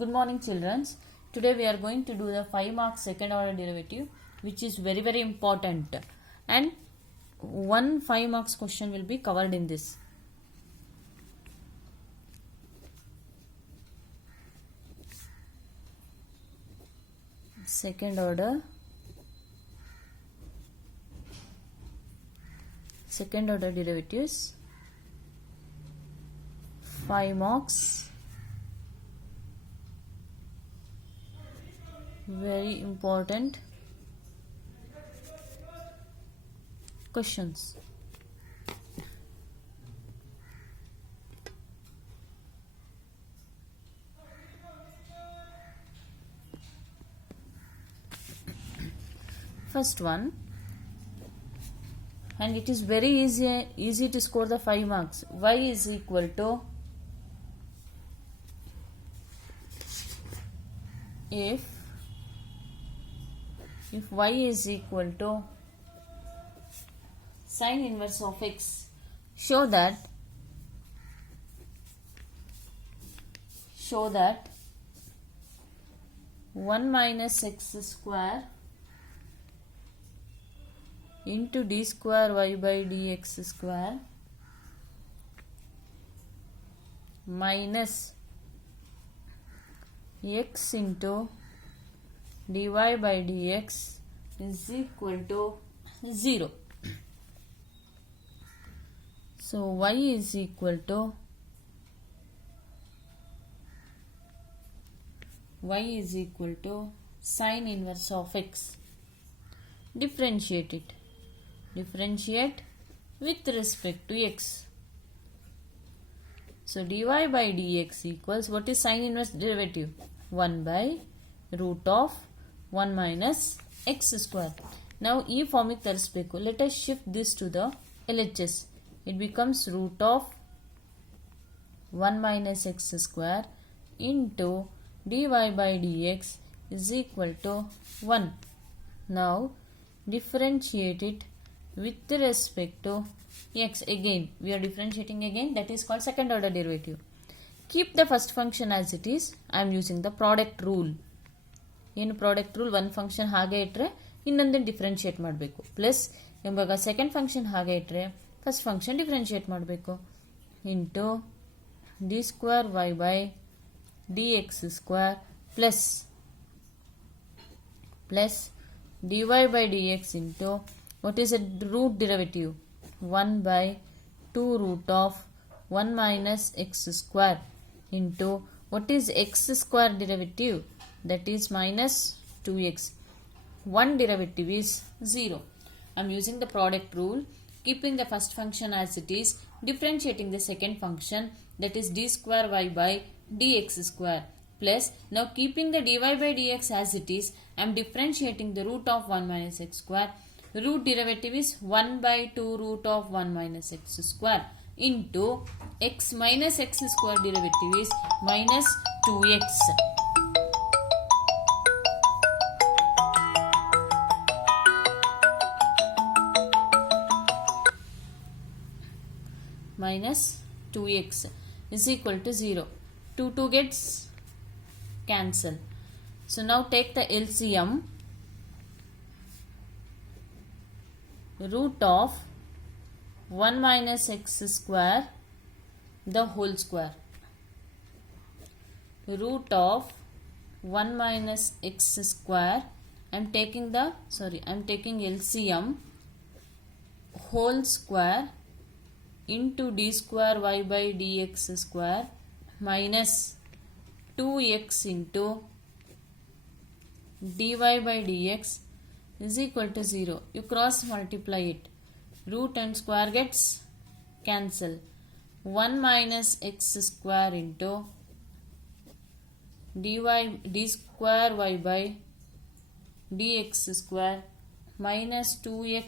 Good morning, children. Today we are going to do the 5 marks second order derivative, which is very important, and one 5 marks question will be covered in this. Second order derivatives, 5 marks, very important questions. First one, and it is very easy to score the 5 marks. Y is equal to, if y is equal to sine inverse of x, show that 1 minus x square into d square y by dx square minus x into dy by dx is equal to 0. So y is equal to sine inverse of x. Differentiate it. Differentiate with respect to x. So dy by dx equals, what is sine inverse derivative? 1 by root of 1 minus x square. Now e form ತರಿಸಬೇಕು. Let us shift this to the LHS. It becomes root of 1 minus x square into dy by dx is equal to 1. Now differentiate it with respect to x. Again we are differentiating again, that is called second order derivative. Keep the first function as it is. I am using the product rule. ಏನು product rule, ಒಂದು function ಹಾಗೆ ಇಟ್ಟರೆ ಇನ್ನೊಂದನ್ನು differentiate ಮಾಡಬೇಕು. Plus ಇವಾಗ second function ಹಾಗೆ ಇಟ್ಟರೆ first function differentiate ಮಾಡಬೇಕು. Into d square Y by D X square plus dy by dx into, what is a root derivative? 1 by 2 root of 1 minus x square into, what is x square derivative? That is minus 2x. One derivative is 0. I am using the product rule, keeping the first function as it is, differentiating the second function, that is d square y by dx square, plus now keeping the dy by dx as it is, I am differentiating the root of 1 minus x square. Root derivative is 1 by 2 root of 1 minus x square into x minus x square derivative is minus 2x. Minus 2x is equal to 0. 2 gets cancel. So now take the LCM. Root of 1 minus x square the whole square. Root of 1 minus x square. I am taking LCM whole square into d square y by dx square minus 2x into dy by dx is equal to 0. You cross multiply it. Root and square gets cancel. 1 minus x square into d square y by dx square minus 2x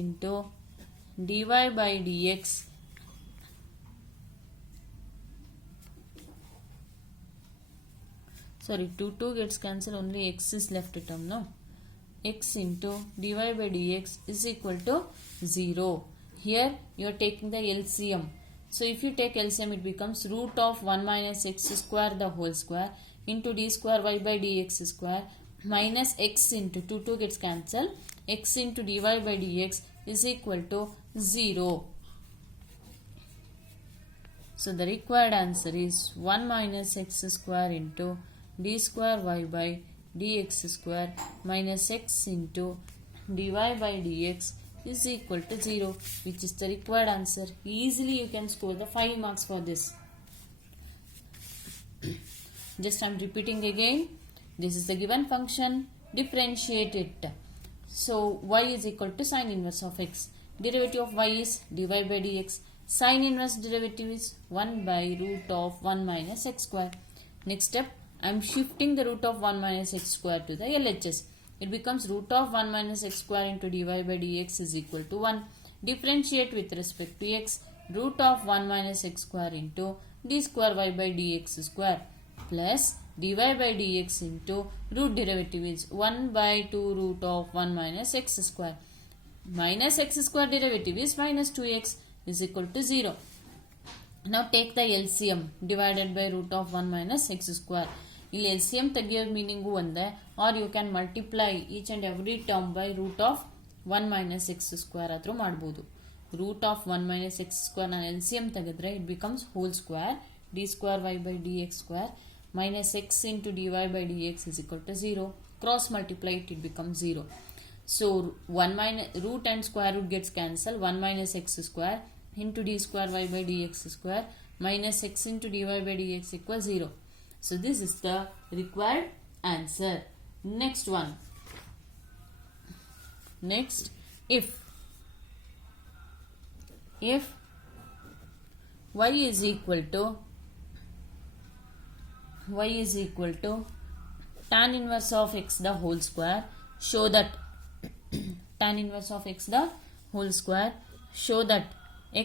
into dy by dx sorry 2 gets cancelled, only x is left term. No, x into dy by dx is equal to 0. Here you are taking the LCM. So if you take LCM, it becomes root of 1 minus x square the whole square into d square y by dx square minus x into 2 gets cancelled, x into dy by dx is equal to 0. So the required answer is 1 minus x square into d square y by dx square minus x into dy by dx is equal to 0, which is the required answer. Easily you can score the 5 marks for this. Just I am repeating again. This is the given function. Differentiate it. So y is equal to sine inverse of x. Derivative of y is dy by dx. Sine inverse derivative is 1 by root of 1 minus x square. Next step, I am shifting the root of 1 minus x square to the LHS. It becomes root of 1 minus x square into dy by dx is equal to 1. Differentiate with respect to x. Root of 1 minus x square into d square y by dx square plus dy by dx into root derivative is 1 by 2 root of 1 minus x square. Minus x square derivative is minus 2x is equal to 0. Now take the LCM divided by root of 1 minus x square. ಇಲ್ಲಿ LCM ತೆಗೆಯೋ meaning ಒಂದೇ, or you can multiply each and every term by root of 1 minus x square ಆದರೂ ಮಾಡ್ಬೋದು. Root of 1 minus x square ನಾನು LCM ತೆಗೆದ್ರೆ it becomes whole square d square Y by D X square minus x into dy by dx is equal to 0. Cross multiply it, it becomes 0. So 1 minus root and square root gets cancelled. 1 minus x square into d square y by dx square minus x into dy by dx equals 0. So this is the required answer. Next one. Next, if y is equal to tan inverse of x the whole square, show that tan inverse of x the whole square, show that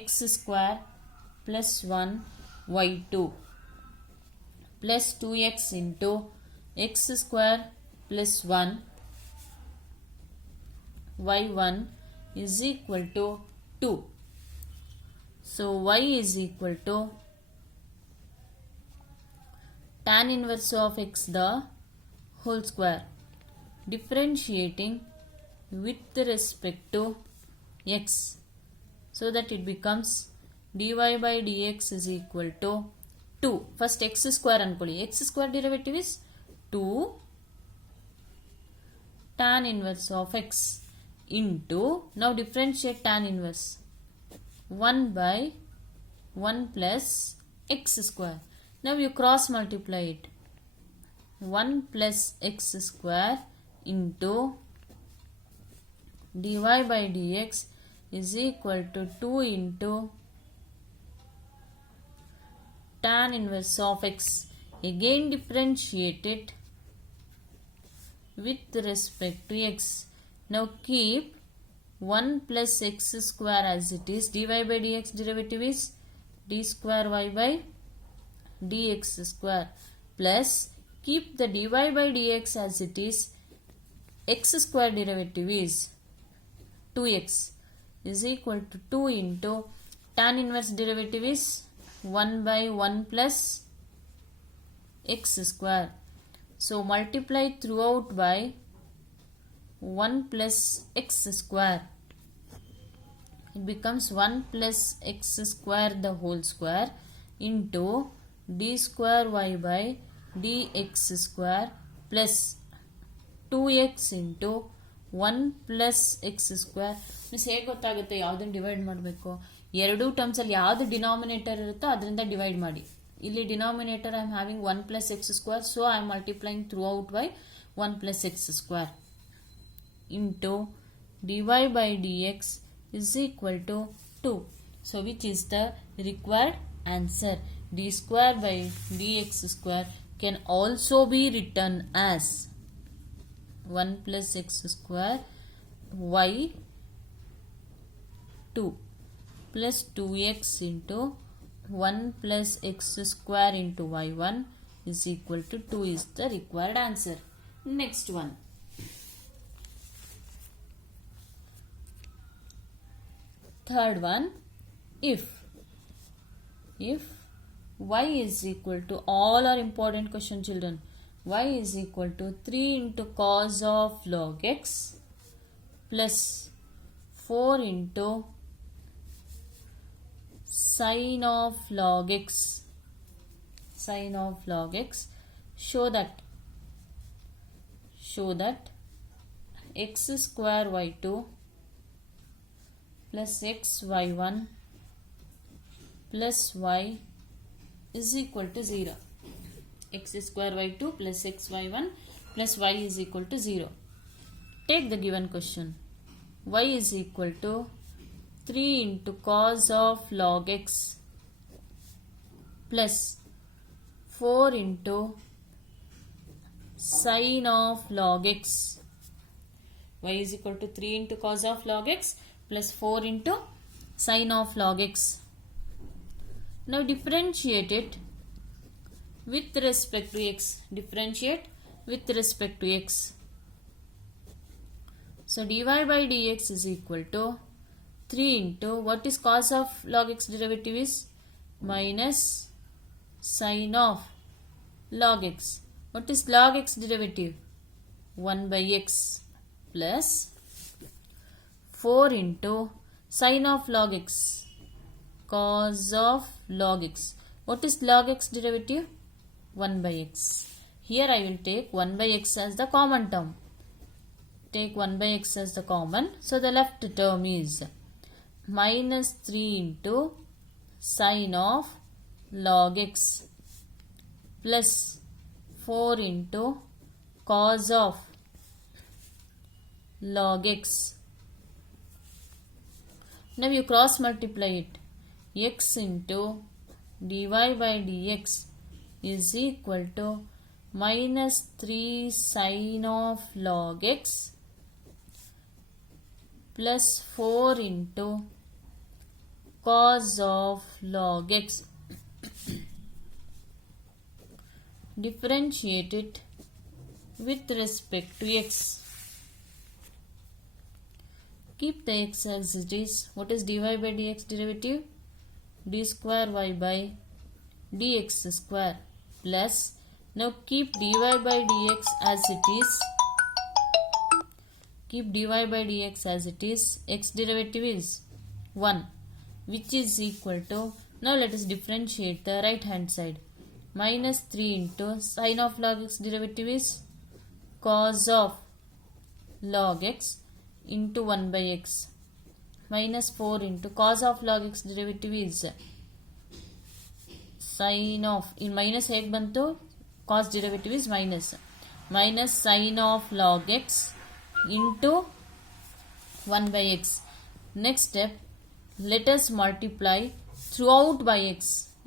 x square plus 1 y2 plus 2x into x square plus 1 y1 is equal to 2. So y is equal to tan inverse of x the whole square, differentiating with respect to x, so that it becomes dy by dx is equal to 2. First x square ankoli, x square derivative is 2 tan inverse of x into, now differentiate tan inverse 1 by 1 plus x square. Now you cross multiply it. 1 plus x square into dy by dx is equal to 2 into tan inverse of x. Again differentiate it with respect to x. Now keep 1 plus x square as it is. Dy by dx derivative is d square y by dx square plus keep the dy by dx as it is. X square derivative is 2x is equal to 2 into tan inverse derivative is 1 by 1 plus x square. So multiply throughout by 1 plus x square. It becomes 1 plus x square the whole square into d square y by dx square plus 2x into 1 plus x square. Miss ಹೇಗೆ ಗೊತ್ತಾಗುತ್ತೆ ಯಾವುದನ್ನು divide ಮಾಡಬೇಕು? ಎರಡೂ ಟರ್ಮ್ಸಲ್ಲಿ ಯಾವುದು denominator ಇರುತ್ತೋ ಅದರಿಂದ divide ಮಾಡಿ. ಇಲ್ಲಿ denominator I am having 1 plus x square, so I am multiplying throughout by 1 plus x square into dy by dx is equal to 2. So which is the required answer? D square by dx square can also be written as 1 plus x square y 2 plus 2x into 1 plus x square into y1 is equal to 2 is the required answer. Next one. Third one, if if y is equal to, all are important question children, y is equal to 3 into cos of log x plus 4 into sin of log x, show that x square y2 plus x y1 plus y is equal to 0. X square y2 plus x y1 plus y is equal to 0. Take the given question. Y is equal to 3 into cos of log x plus 4 into sin of log x. Y is equal to 3 into cos of log x plus 4 into sin of log x. Now differentiate it with respect to x. Differentiate with respect to x. So dy by dx is equal to 3 into, what is cos of log x derivative is? Minus sin of log x. What is log x derivative? 1 by x plus 4 into sin of log x, cos of log x. What is log x derivative? 1 by x. Here I will take 1 by x as the common term. Take 1 by x as the common. So the left term is minus 3 into sin of log x plus 4 into cos of log x. Now you cross multiply it. X into dy by dx is equal to minus 3 sin of log x plus 4 into cos of log x. Differentiate it with respect to x. Keep the x as it is. What is dy by dx derivative? D square y by dx square plus, now keep dy by dx as it is. Keep dy by dx as it is. X derivative is 1, which is equal to, now let us differentiate the right hand side. Minus 3 into sin of log x derivative is cos of log x into 1 by x. Minus 4 into cos of log x derivative is sin of, in minus ಹೇಗೆ ಬಂತು, cos derivative is minus sin of log x into 1 by x. Next step, let us multiply throughout by x.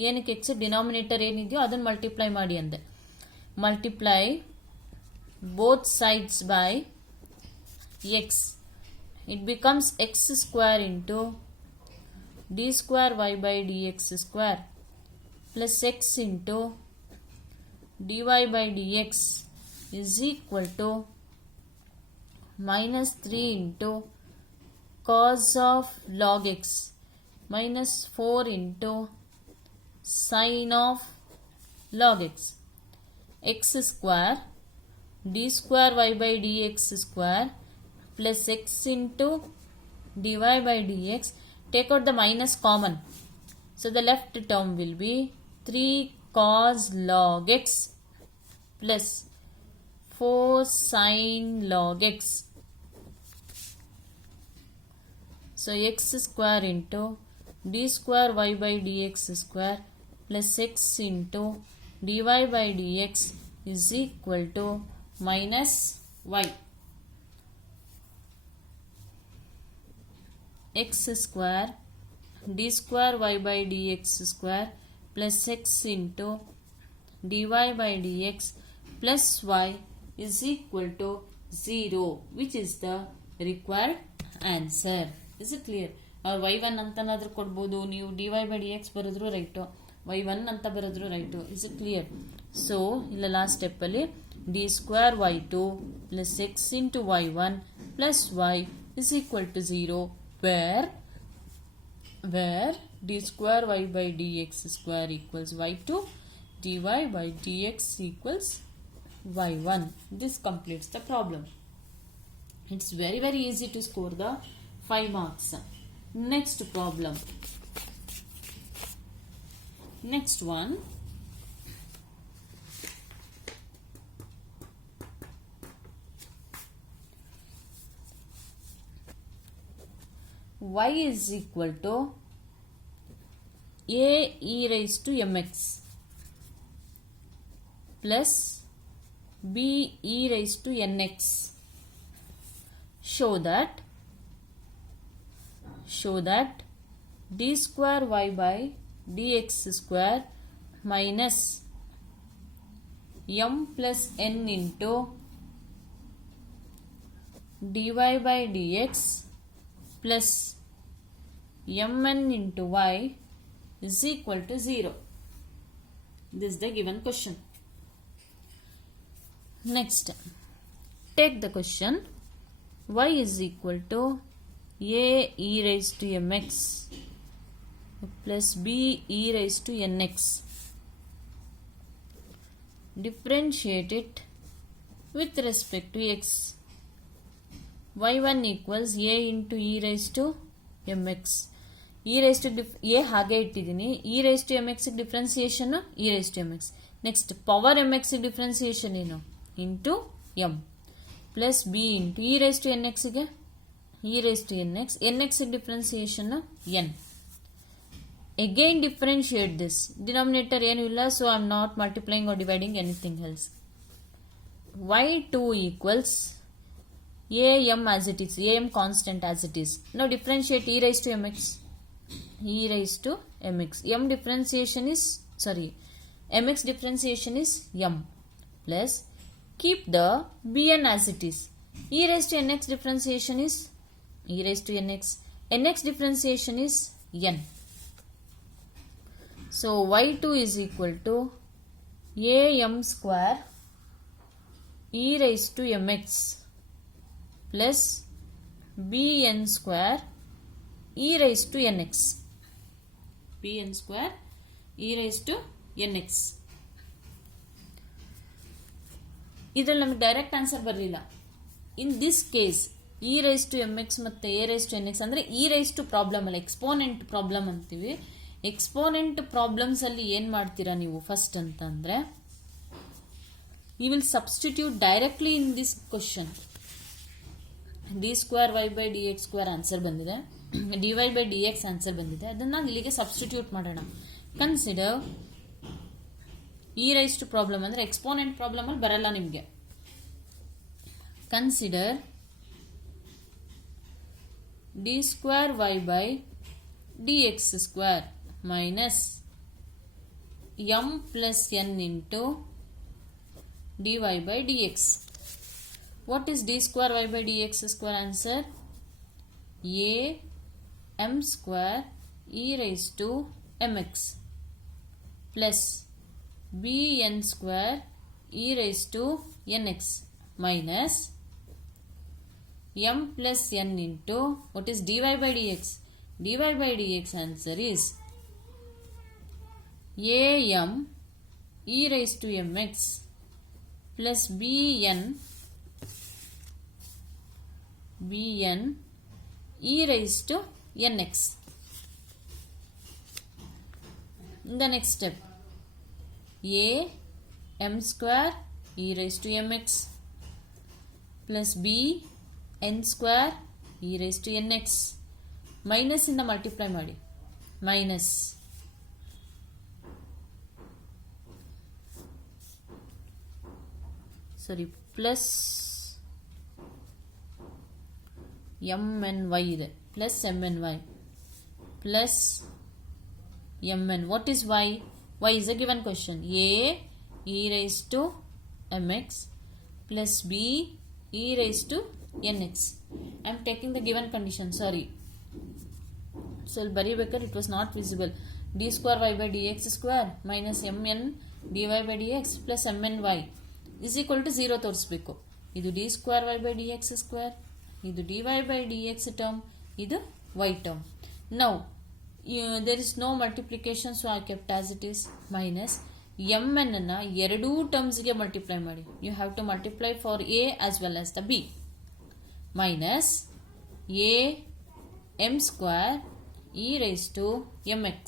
ಏನಕ್ಕೆ x denominator ಏನಿದೆಯೋ ಅದನ್ನು multiply ಮಾಡಿ ಅಂದೆ. Multiply both sides by x. It becomes x square into d square y by dx square plus x into dy by dx is equal to minus 3 into cos of log x minus 4 into sin of log x. X square d square y by dx square plus x into dy by dx. Take out the minus common. So the left term will be 3 cos log x plus 4 sin log x. So x square into d square y by dx square plus x into dy by dx is equal to minus y. X square d square y by dx square plus x into dy by dx plus y is equal to 0, which is the required answer. Is it clear? Or y1 ಅಂತನಾದ್ರೂ ಕೊಡ್ಬೋದು, ನೀವು dy by dx ಬರೆದ್ರು right, y1 ಅಂತ ಬರೆದ್ರು right. Is it clear? So ಇಲ್ಲ last ಸ್ಟೆಪ್ಪಲ್ಲಿ d square y2 plus x into y1 plus y is equal to 0, where d square y by dx square equals y2, dy by dx equals y1. This completes the problem. It's very easy to score the 5 marks. Next problem. Next one. Y is equal to a e raised to mx plus b e raised to nx. Show that d square y by dx square minus m plus n into dy by dx plus mn into y is equal to 0. This is the given question. Next, take the question. Y is equal to a e raised to mx plus b e raised to nx. Differentiate it with respect to x. y1 equals a into e raised to mx. e raised to a ಹಾಗೆ ಇಟ್ಟಿದ್ದೀನಿ. e raised to mx differentiation e raised to mx. Next power mx differentiation ಏನು into m plus b into e raised to nx ಗೆ e raised to nx, nx differentiation n. Again differentiate this. Denominator ಏನು ಇಲ್ಲ, so I am not multiplying or dividing anything else. y2 equals am as it is, am constant as it is. Now differentiate e raised to mx. e raised to mx. m differentiation is, mx differentiation is m. Plus, keep the bn as it is. e raised to nx differentiation is e raised to nx. nx differentiation is n. So, y2 is equal to am square e raised to mx plus bn square e raised to nx. bn square e raised to nx. ಇದರಲ್ಲಿ ನಮಗೆ direct answer ಬರಲಿಲ್ಲ. In this case e raised to mx ಮತ್ತೆ a raised to nx ಅಂದ್ರೆ e raised to problem ಅಲ್ಲ, exponent problem ಅಂತೀವಿ. Exponent problems ಅಲ್ಲಿ ಏನ್ ಮಾಡ್ತೀರಾ ನೀವು ಫಸ್ಟ್ ಅಂತಂದ್ರೆ, you will substitute directly in this question. D square Y by D X square answer ಬಂದಿದೆ, D Y by D X answer ಬಂದಿದೆ, ಅದನ್ನ ಇಲ್ಲಿಗೆ ಸಬ್ಸ್ಟಿಟ್ಯೂಟ್ ಮಾಡೋಣ. Consider E raise to problem ಅಂದ್ರೆ ಎಕ್ಸ್ಪೋನೆಂಟ್ ಪ್ರಾಬ್ಲಮ್ ಅಲ್ಲಿ ಬರಲ್ಲ ನಿಮಗೆ. Consider D square Y by D X square minus m plus n into dy by dx. What is d square y by dx square answer? a m square e raised to mx plus b n square e raised to nx minus m plus n into, what is dy by dx? dy by dx answer is am e raised to mx plus bn e raised to nx. The next step, a m square e raised to mx plus b n square e raised to nx. Minus ಇಂದ multiply ಮಾಡಿ, minus plus m n y ಇದೆ, plus m n y plus m n. What is y? Y is a given question. A e raise to m x plus b e raise to n x. I am taking the given condition, sorry. So ಇಲ್ಲಿ ಬರೀಬೇಕಾದ್ರೆ it was not visible. D square Y by D X square minus m n d Y by D X plus m n y is equal to 0 ತೋರಿಸ್ಬೇಕು. ಇದು d square Y by D X square, ಇದು d Y by D x term, ಇದು y term. Now there is no multiplication, so I kept as it is. Minus mn ಅನ್ನ ಎರಡೂ ಟರ್ಮ್ಸ್ಗೆ multiply ಮಾಡಿ. You have to multiply for a as well as the b. Minus a m square e raised to mx.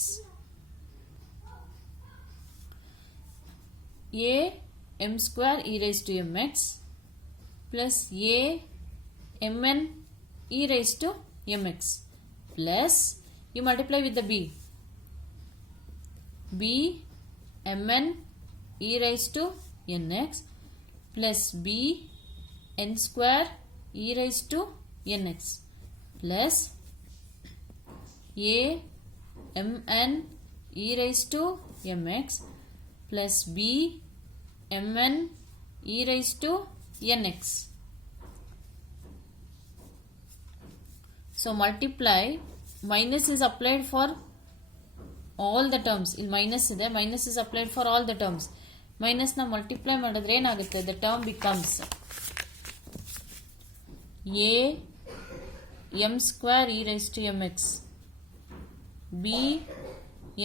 a m square e raised to mx plus a mn e raised to mx plus you multiply with the b. b mn e raised to nx plus b n square e raised to nx plus a mn e raised to mx plus b mn e raised to nx. So multiply, minus is applied for all the terms. In minus ಇದೆ, minus is applied for all the terms. Minus na multiply ಮಾಡಿದ್ರೆ ಏನಾಗುತ್ತೆ? The term becomes a m square e raised to mx b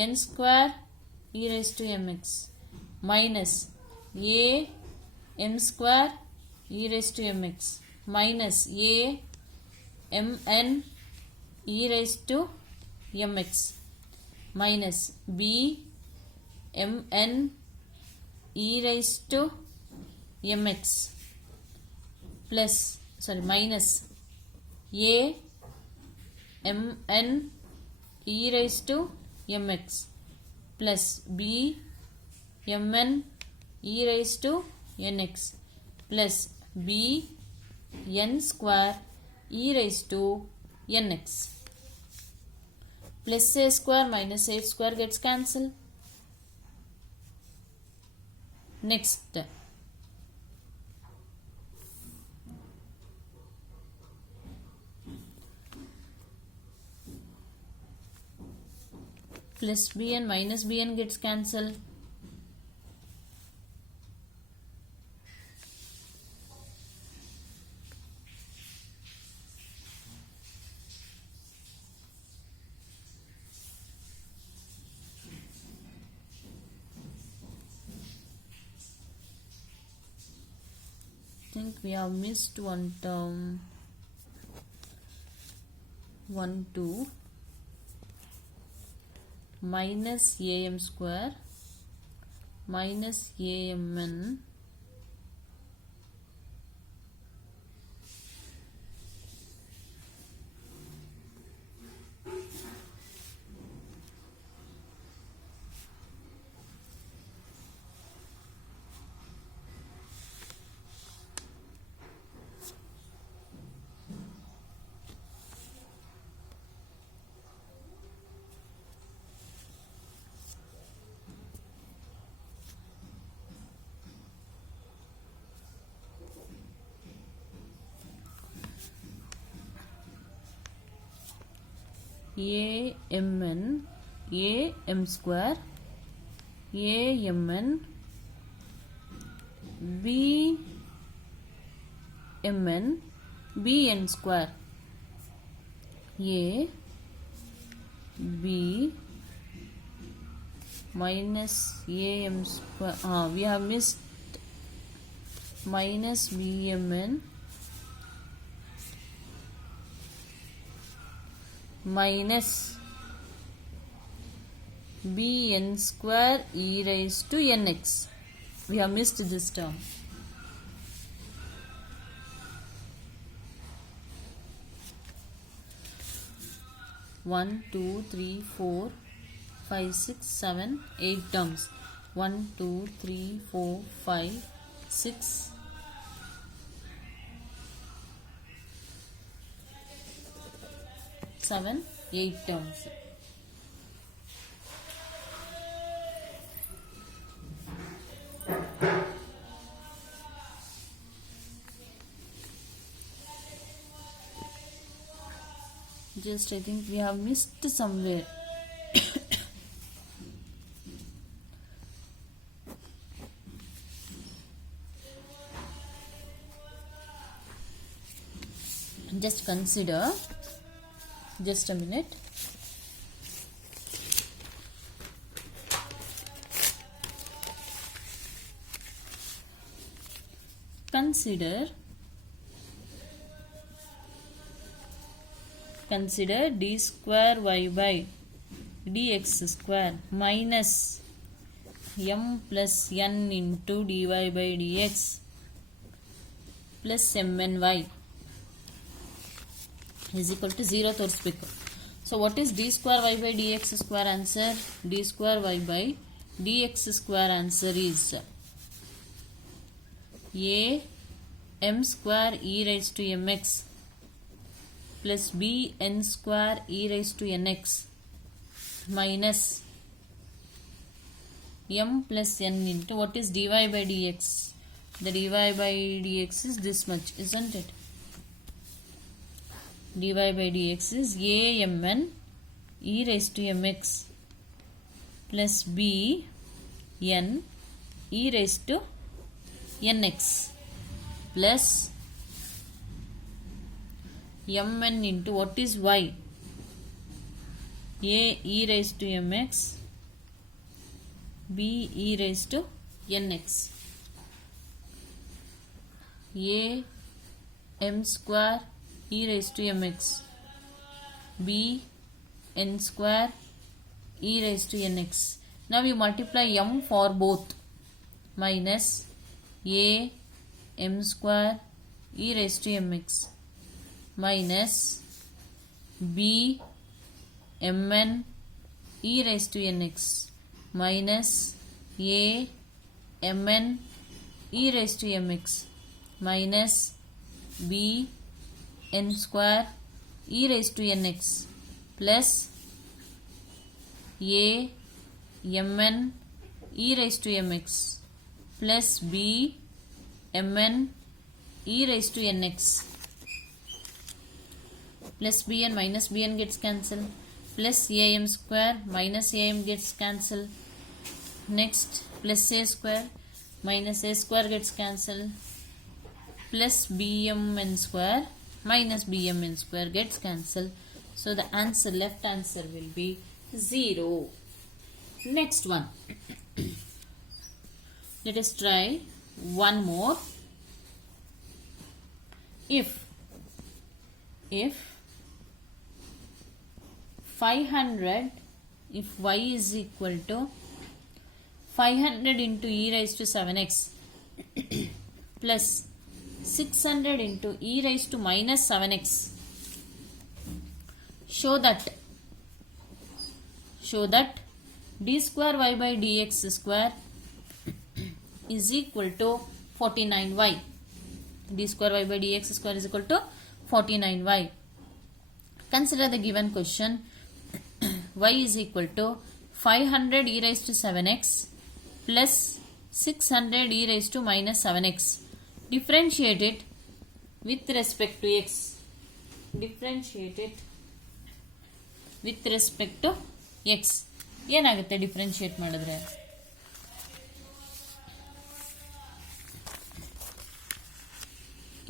n square e raised to mx minus a m square e raised to mx minus a mn e raised to mx minus b mn e raised to mx plus minus a mn e raised to mx plus b mn e raised to nx plus b n square e raised to nx. Plus a square minus a square gets cancelled. Next, plus bn minus bn gets cancelled. I think we have missed one term. 1 2 minus am square minus amn a mn a m square a mn b mn b n square a b minus a m square. We have missed minus b mn minus bn square e raised to nx. We have missed this term. One, two, three, 4, 5, 6, 7, 8 terms. 1, 2, 3, 4, 5, 6, 7, 8 terms. Just I think we have missed somewhere. Just consider, just a minute. consider d square y by dx square minus m plus n into dy by dx plus mny is equal to 0 ತೋರಿಸ್ಬೇಕು. So what is d square y by dx square answer? d square y by dx square answer is a m square e raised to mx plus b n square e raised to nx minus m plus n into what is dy by dx? The dy by dx is this much, isn't it? dy by dx is a mn e raised to mx plus b n e raised to nx plus mn into what is y? a e raised to mx b e raised to nx. a m square e raised to mx b n square e raised to nx. Now you multiply m for both minus a m square e raised to mx minus b mn e raised to nx minus a mn e raised to mx minus b n square e raised to nx plus a mn e raised to mx plus b mn e raised to nx plus bn minus bn gets cancelled plus am square minus am gets cancelled. Next plus a square minus a square gets cancelled plus bmn square minus bmn square gets cancelled. So the answer, left answer will be 0. Next one. Let us try one more. If 500, if y is equal to 500 into e raised to 7x plus 600 into e raised to minus 7x, show that d square y by dx square is equal to 49y. d square y by dx square is equal to 49y. Consider the given question. y is equal to 500 e raised to 7x plus 600 e raised to minus 7x. Differentiate it with respect to x. Differentiate it with respect to x. ಏನಾಗುತ್ತೆ differentiate ಮಾಡಿದ್ರೆ?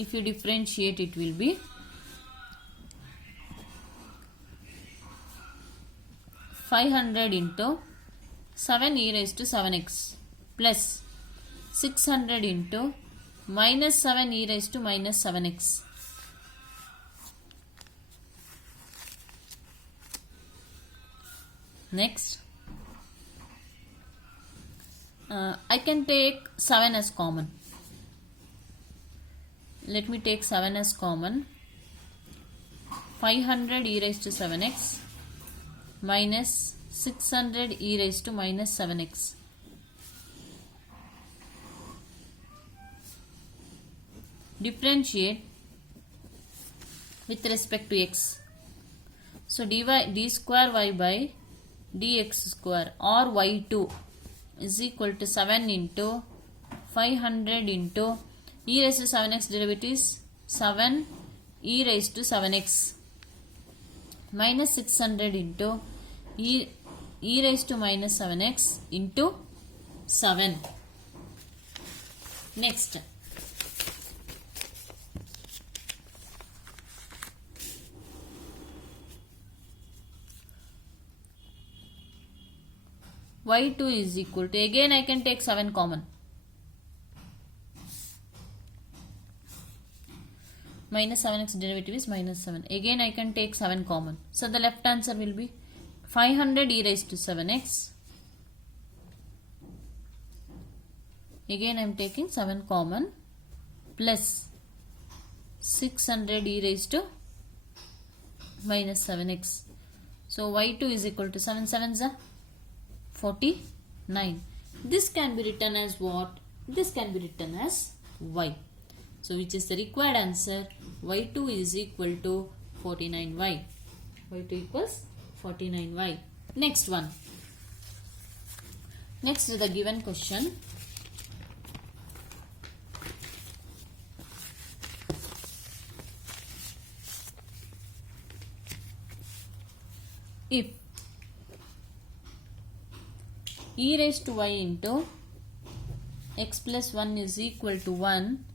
If you differentiate, it will be 500 into 7 e raised to 7x plus 600 into minus 7 e raised to minus 7x. Next, I can take 7 as common. Let me take 7 as common. 500 e raised to 7x minus 600 e raised to minus 7x. Differentiate with respect to x. So d square y by dx square or y2 is equal to 7 into 500 into e raised to 7x derivative is 7 e raised to 7x minus 600 into e raised to minus 7x into 7. Next, y2 is equal to, again I can take 7 common. minus 7x derivative is minus 7. Again I can take 7 common. So the left answer will be 500 e raised to 7x. Again I am taking 7 common plus 600 e raised to minus 7x. So y2 is equal to 7 7s are 49. This can be written as what? This can be written as y. So which is the required answer? Y2 is equal to 49y. Y2 equals 49y. Next one. Next to the given question. If e raised to y into x plus 1 is equal to 1,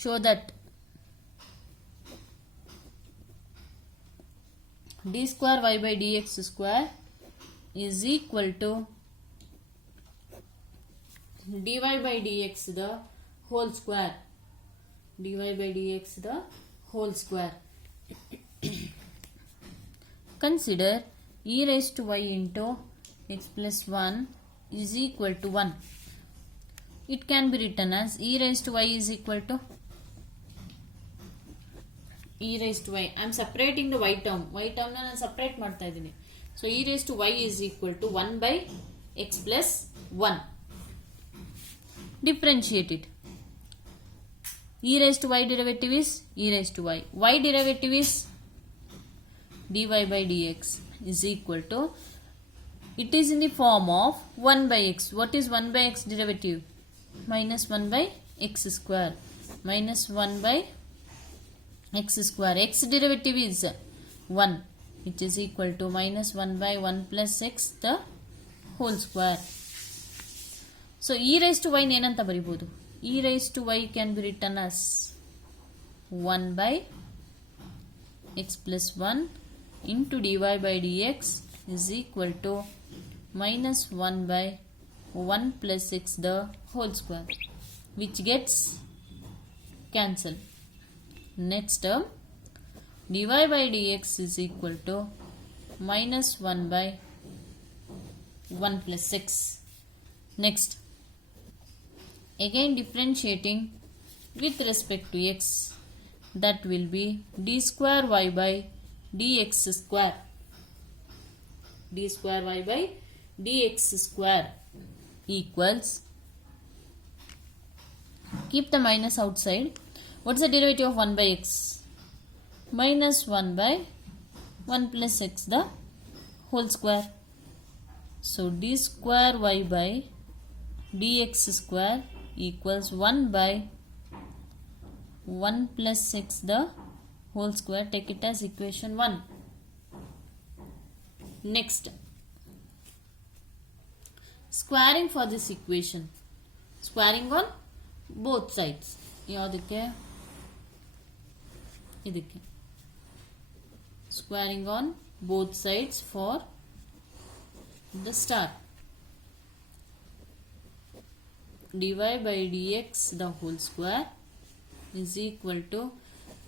show that d square y by dx square is equal to dy by dx the whole square. Dy by dx the whole square. Consider e raised to y into x plus 1 is equal to 1. It can be written as e raised to y is equal to e raised to y. I am separating the y term. Y term na separate ಮಾಡ್ತಾ ಇದೀನಿ. So e raised to y is equal to 1 by x plus 1. Differentiate it. E raised to y derivative is e raised to y. Y derivative is dy by dx is equal to, it is in the form of 1 by x. What is 1 by x derivative? Minus 1 by x square. Minus 1 by x square. X derivative is 1, which is equal to minus 1 by 1 plus x the whole square. So e raised to y ಏನಂತ ಬರಿಬಹುದು? E raised to y can be written as 1 by x plus 1 into dy by dx is equal to minus 1 by 1 plus x the whole square, which gets cancelled. Next term, dy by dx is equal to minus 1 by 1 plus 6. Next, again differentiating with respect to x, that will be d square y by dx square. D square y by dx square equals, keep the minus outside. What is the derivative of 1 by x? Minus 1 by 1 plus x the whole square. So d square y by dx square equals 1 by 1 plus x the whole square. Take it as equation 1. Next, squaring for this equation. Squaring on both sides. ಯಾವುದಕ್ಕೆ? ಇದಕ್ಕೆ. Squaring on both sides for the star. dy by dx the whole square is equal to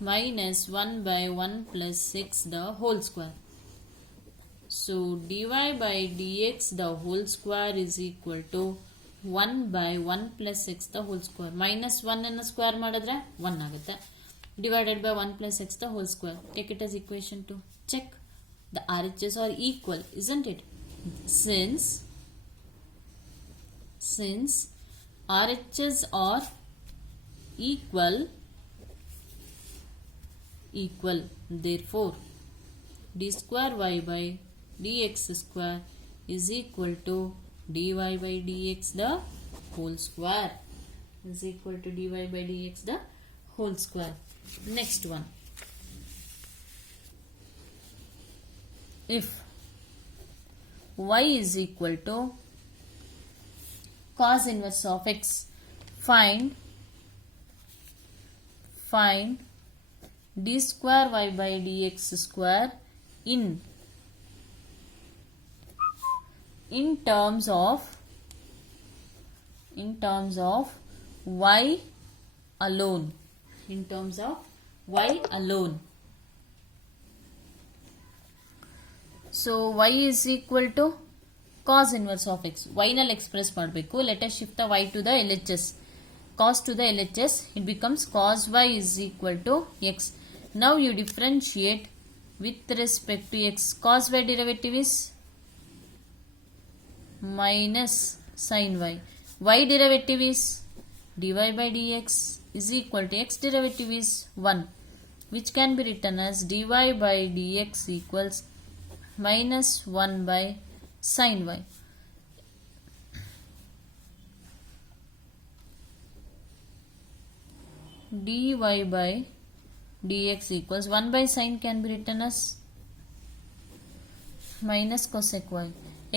minus 1 by 1 plus 6 the whole square. So dy by dx the whole square is equal to 1 by 1 plus 6 the whole square. Minus 1 ಅನ್ನು square ಮಾಡಿದ್ರೆ 1 ಆಗುತ್ತೆ. Divided by 1 plus x the whole square. Take it as equation 2. Check. The RHS are equal, isn't it? Since RHS are equal, therefore d square y by dx square is equal to dy by dx the whole square. Is equal to dy by dx the whole square. Next one. If y is equal to cos inverse of x, find d square y by dx square in terms of y alone. In terms of y alone. So y is equal to cos inverse of x. Y nal express ಮಾಡಬೇಕು. Let us shift the y to the LHS. Cos to the LHS, it becomes cos y is equal to x. Now you differentiate with respect to x. Cos y derivative is minus sin y. Y derivative is dy by dx is equal to x derivative is 1, which can be written as dy by dx equals minus 1 by sin y. Dy by dx equals 1 by sin can be written as minus cosec y.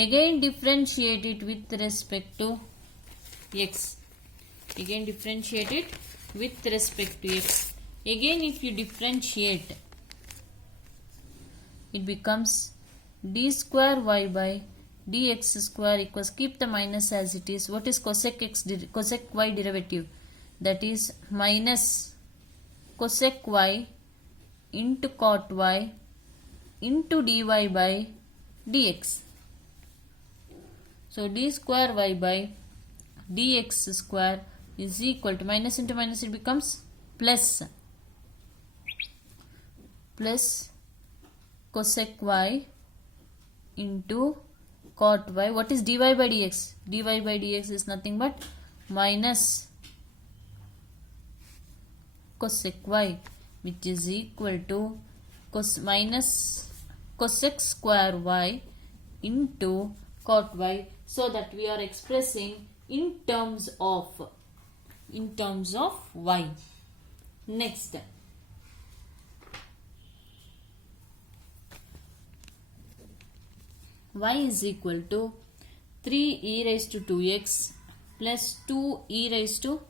Again differentiate it with respect to x. Again differentiate it with respect to x. Again if you differentiate, it becomes d square y by dx square equals, keep the minus as it is. What is cosec y derivative? That is minus cosec y into cot y into dy by dx. So d square y by dx square is equal to, minus into minus it becomes plus cosec y into cot y. What is dy by dx? Dy by dx is nothing but minus cosec y, which is equal to minus cosec square y into cot y, so that we are expressing in terms of y. Next, y is equal to 3e raised to 2x plus 2e raised to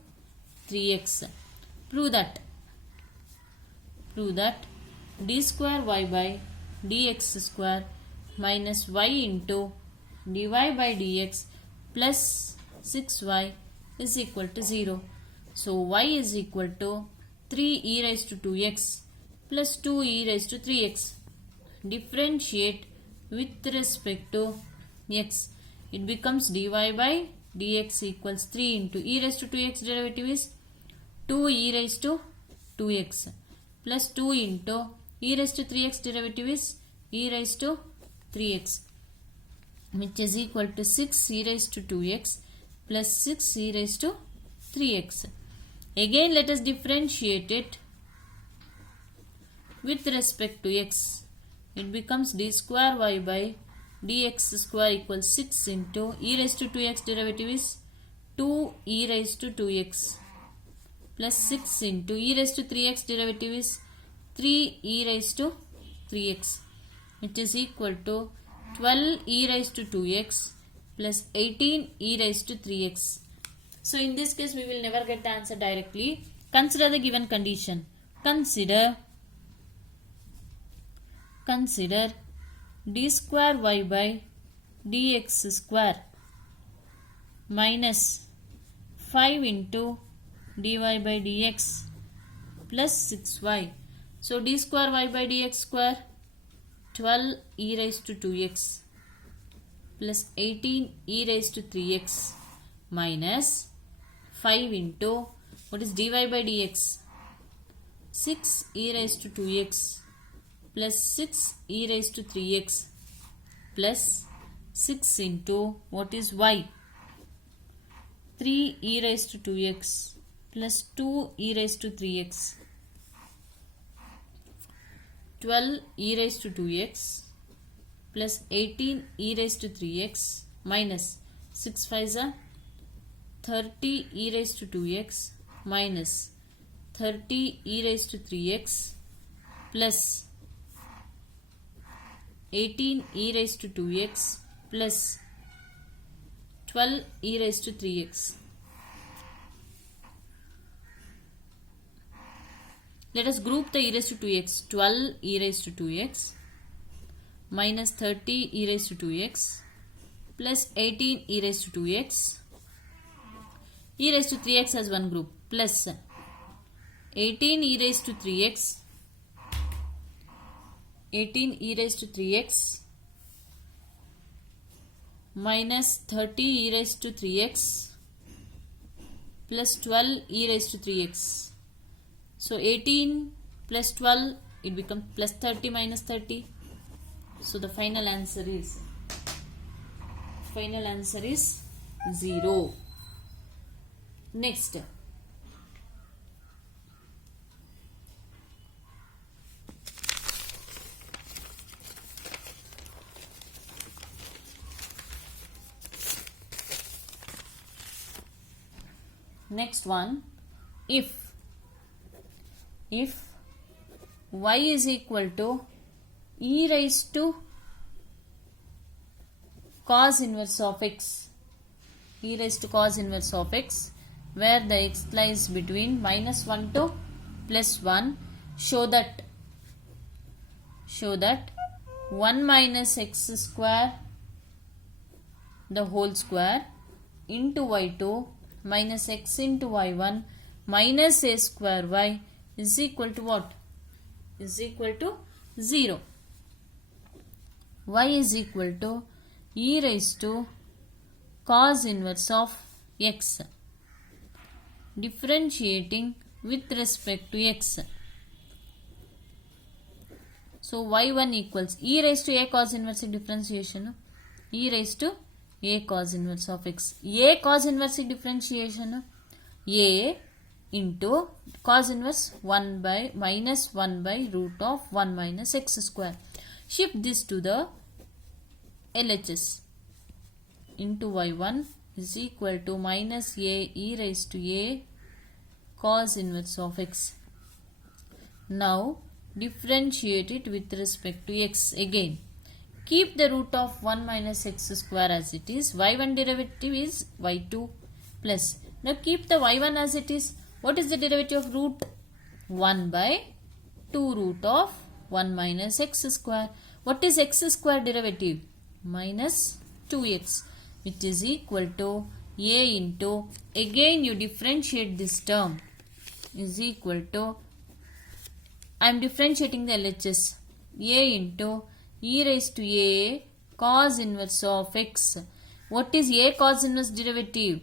3x. Prove that d square y by dx square minus y into dy by dx plus 6y is equal to 0. So y is equal to 3e raised to 2x plus 2e raised to 3x. Differentiate with respect to x. It becomes dy by dx equals 3 into e raised to 2x derivative is 2e raised to 2x plus 2 into e raised to 3x derivative is e raised to 3x, which is equal to 6 e raised to 2x plus 6 e raised to 3x. Again let us differentiate it with respect to x. It becomes d square y by dx square equals 6 into e raised to 2x derivative is 2 e raised to 2x plus 6 into e raised to 3x derivative is 3 e raised to 3x, which is equal to 12 e raised to 2x plus 18 e raised to 3x. So in this case we will never get the answer directly. Consider the given condition. Consider d square y by dx square minus 5 into dy by dx plus 6y. So d square y by dx square 12 e raised to 2x plus 18 e raised to 3x minus 5 into, what is dy by dx? 6 e raised to 2x plus 6 e raised to 3x plus 6 into, what is y? 3 e raised to 2x plus 2 e raised to 3x. 12 e raised to 2x plus 18 e raised to 3x minus 6 5s are 30 e raised to 2x minus 30 e raised to 3x plus 18 e raised to 2x plus 12 e raised to 3x. Let us group the e raised to 2x. 12 e raised to 2x minus 30 e raised to 2x plus 18 e raised to 2x. E raised to 3x as one group plus 18 e raised to 3x, 18 e raised to 3x minus 30 e raised to 3x plus 12 e raised to 3x. So 18 plus 12, it becomes plus 30 minus 30. So the final answer is 0. Next, next one, if y is equal to e raised to cos inverse of x, e raised to cos inverse of x, where the x lies between minus 1 to plus 1, show that 1 minus x square the whole square into y2 minus x into y1 minus a square y is equal to what? Is equal to 0. Y is equal to e raised to cos inverse of x, differentiating with respect to x. So y1 equals e raised to a cos inverse differentiation, e raised to a cos inverse of x. A cos inverse differentiation, a into cos inverse 1 by minus 1 by root of 1 minus x square. Shift this to the LHS. Into y1 is equal to minus a e raised to a cos inverse of x. Now differentiate it with respect to x again. Keep the root of 1 minus x square as it is. Y1 derivative is y2 plus. Now keep the y1 as it is. What is the derivative of root? 1 by 2 root of 1 minus x square. What is x square derivative? Minus 2x, which is equal to a into, again you differentiate this term, is equal to, I am differentiating the LHS, a into e raised to a cos inverse of x. What is a cos inverse derivative?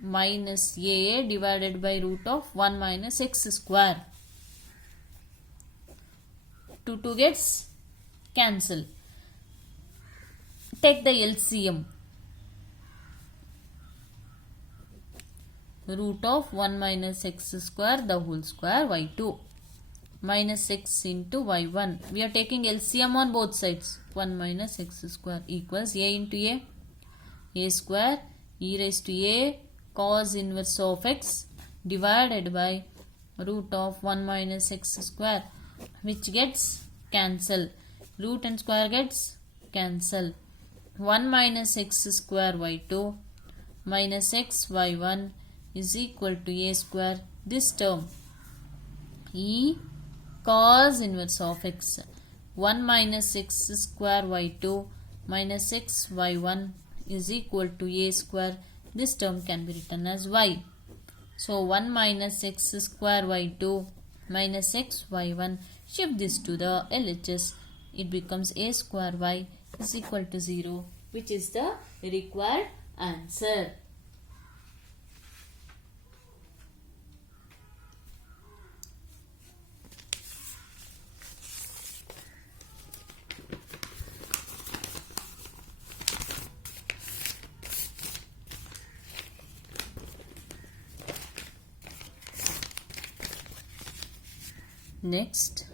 Minus a divided by root of 1 minus x square. 2 gets cancelled. Take the LCM. Root of 1 minus x square the whole square y2 minus x into y1. We are taking LCM on both sides. 1 minus x square equals a into a square e raised to a cos inverse of x divided by root of 1 minus x square, which gets cancelled. Root and square gets cancelled. 1 minus x square y2 minus x y1 is equal to a square. This term e cos inverse of x. 1 minus x square y2 minus x y1 is equal to a square. This term can be written as y. So 1 minus x square y2 minus x y1. Shift this to the LHS. It becomes a square y is equal to 0, which is the required answer. Next,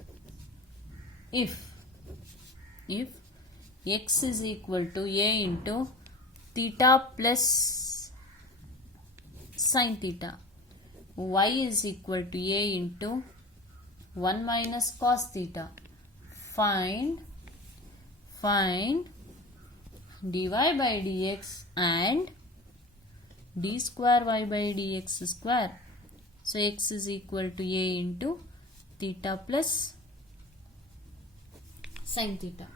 if x is equal to a into theta plus sin theta, y is equal to a into 1 minus cos theta, find dy by dx and d square y by dx square. So x is equal to a into theta plus sin theta.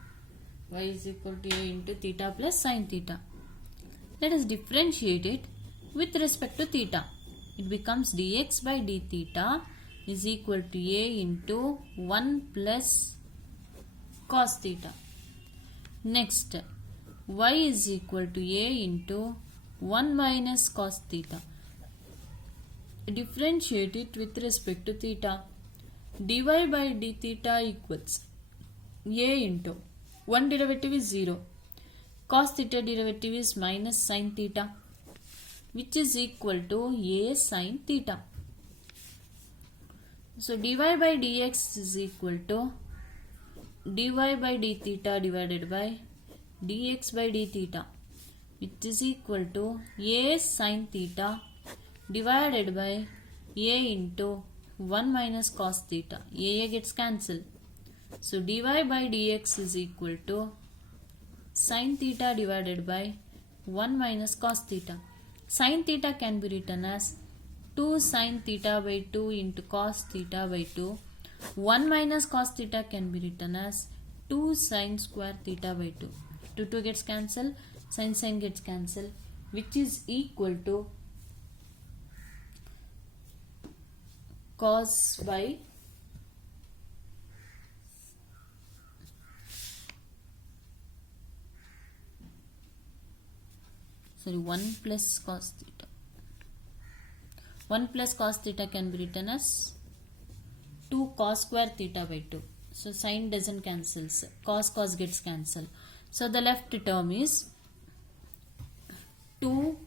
Y is equal to a into theta plus sin theta. Let us differentiate it with respect to theta. it becomes dx by d theta is equal to a into 1 plus cos theta. Next, y is equal to a into 1 minus cos theta. Differentiate it with respect to theta. dy by d theta equals a into 1 derivative is 0. Cos theta derivative is minus sin theta, which is equal to a sin theta. So dy by dx is equal to dy by d theta divided by dx by d theta, which is equal to a sin theta divided by a into 1 minus cos theta. A gets cancelled. So dy by dx is equal to sin theta divided by 1 minus cos theta. Sin theta can be written as 2 sin theta by 2 into cos theta by 2. 1 minus cos theta can be written as 2 sin square theta by 2. 2 gets cancelled, sin gets cancelled, which is equal to cos by 1 plus cos theta. 1 plus cos theta can be written as 2 cos square theta by 2. So sin doesn't cancel. Cos gets cancelled. So the left term is 2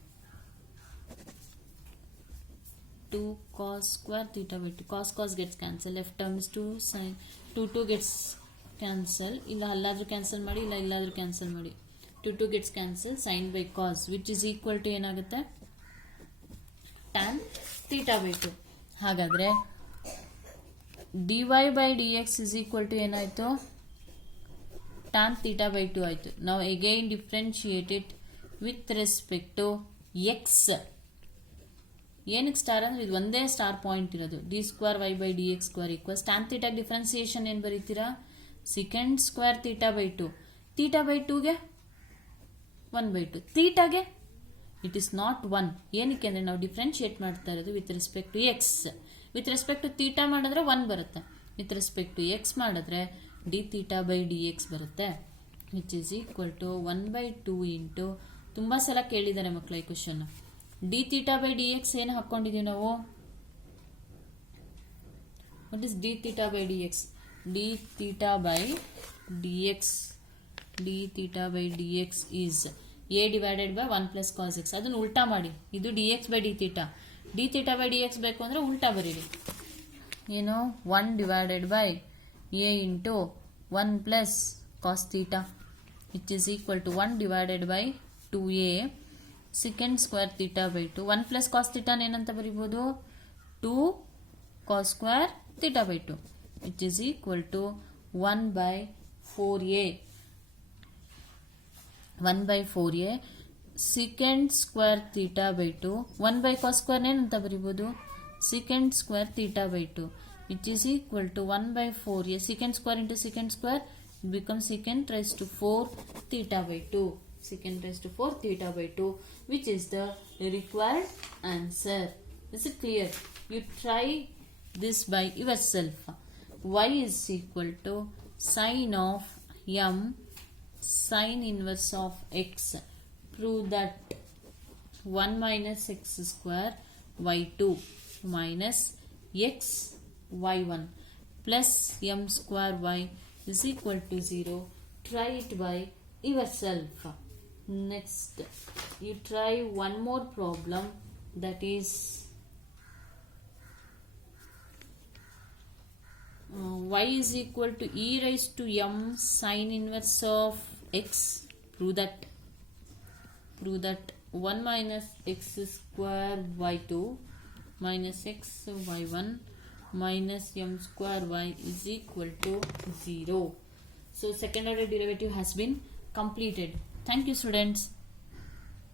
cos square theta by 2. Cos gets cancelled. Left term is 2 sin. 2 gets cancelled. Illa alladru cancel ಮಾಡಿ ಇಲ್ಲ ಇಲ್ಲಾದ್ರೂ cancel ಮಾಡಿ. 2 gets cancelled. Sin by cos, which is equal to ಏನಾಗುತ್ತೆ tan theta by 2. ಹಾಗಾದ್ರೆ dy by dx is equal to ಏನಾಯ್ತು tan theta by 2 ಆಯ್ತು. Now again differentiate it with respect to x. ಏನಕ್ಕೆ star ಅಂದ್ರೆ ಇದು ಒಂದೇ star point ಇರೋದು. D square Y by D X square equals tan theta differentiation ಏನು ಬರೀತೀರಾ secant square theta by 2. theta by 2ಗೆ 1 by 2. ಥೀಟಾಗೆ ಇಟ್ ಇಸ್ ನಾಟ್ 1. ಏನಕ್ಕೆ ಅಂದರೆ ನಾವು ಡಿಫ್ರೆನ್ಶಿಯೇಟ್ ಮಾಡ್ತಾ ಇರೋದು with respect to x. With respect to theta ಮಾಡಿದ್ರೆ 1 ಬರುತ್ತೆ. ವಿತ್ ರೆಸ್ಪೆಕ್ಟ್ ಟು ಎಕ್ಸ್ ಮಾಡಿದ್ರೆ d theta by D x ಬರುತ್ತೆ, which is equal to 1 by 2 into ತುಂಬ ಸಲ ಕೇಳಿದ್ದಾರೆ ಮಕ್ಕಳ ಈ question. D theta by D X ಏನು ಹಾಕ್ಕೊಂಡಿದ್ದೀವಿ ನಾವು? What is D theta by D X? D theta by D X d theta by dx is a divided by 1 plus cos x. ಅದನ್ನು ಉಲ್ಟಾ ಮಾಡಿ, ಇದು dx by d theta. d theta by dx ಬೇಕು ಅಂದರೆ ಉಲ್ಟಾ ಬರೀರಿ. ಏನು 1 divided by a into 1 plus cos theta, which is equal to 1 divided by 2a secant square theta by 2. 1 plus cos theta ಏನಂತ ಬರೀಬಹುದು 2 cos square theta by 2, which is equal to 1 by 4a. 1 by 4a secant square theta by 2. 1 by cos square ಏನಂತ ಬರೀಬಹುದು secant square theta by 2, which is equal to 1 by 4a. secant square into secant square becomes secant raised to 4 theta by 2. secant raised to 4 theta by 2, which is the required answer. Is it clear? You try this by yourself. Y is equal to sine of m sine inverse of x. Prove that 1 minus x square y2 minus x y1 plus m square y is equal to 0. Try it by yourself. Next, you try one more problem, that is y is equal to e raised to m sine inverse of x. Prove that 1 minus x square y2 minus x y1 minus m square y is equal to 0. So second order derivative has been completed. Thank you, students.